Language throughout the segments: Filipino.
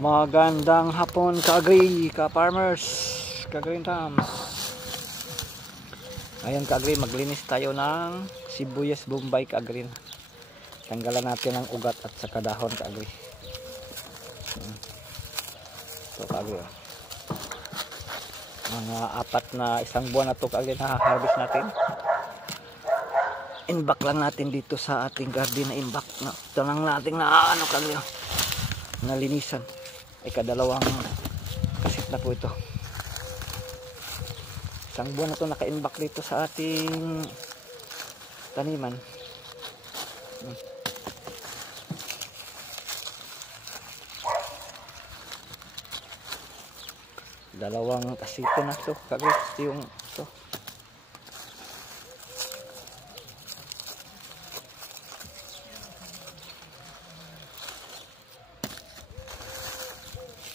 Magandang hapon ka-agri, ka-farmers, ka-green thumbs. Ngayon ka-agri, maglinis tayo ng sibuyas bombay ka-agri. Tanggalan natin ang ugat at saka dahon ka-agri. Ito ka-agri. Mga isang buwan na ito ka-agri na harvest natin. Inback lang natin dito sa ating garden na inback. Ito lang natin na ano ka-agri. Nalinisan. Ikadalawang kasit na po ito. Isang buwan na ito naka-inback dito sa ating taniman. Dalawang kasito na ito. Kagres yung ito.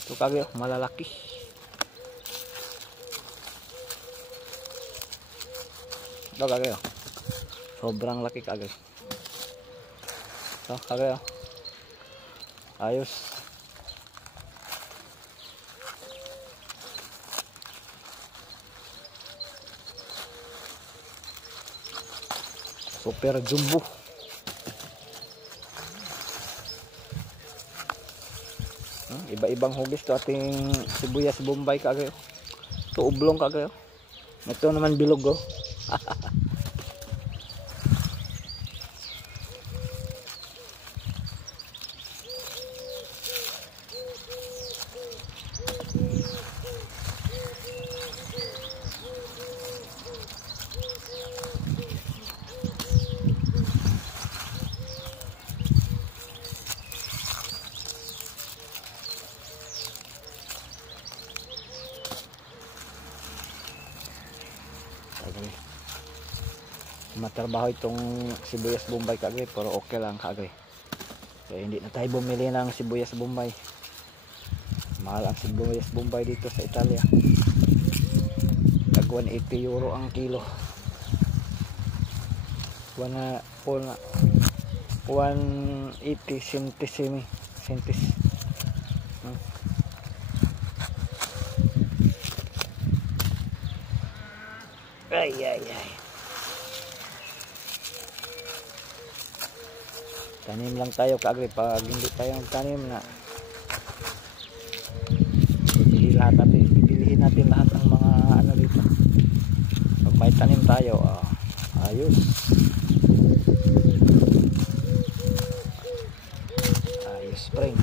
Ito kagre, malalaki. Ito kagre, sobrang laki kagre. Ito kagre, ayos. Super jumbo. Iba-ibang hugis to ating sibuyas bombay kagayo. Ito ublong kagayo. Ito naman bilog oh. Matrabaho itong sibuyas bombay kagre, pero okay lang kagre. Kaya hindi na tayo bumili ng sibuyas bombay. Mahal ang sibuyas bombay dito sa Italia. Tag 180 euro ang kilo. 180 centesimi. Ay. Tanim lang tayo kaagri, pag hindi tayo tanim na bibilihin natin lahat ng mga ano dito. Pag may tanim tayo, ayos. Ayos spring.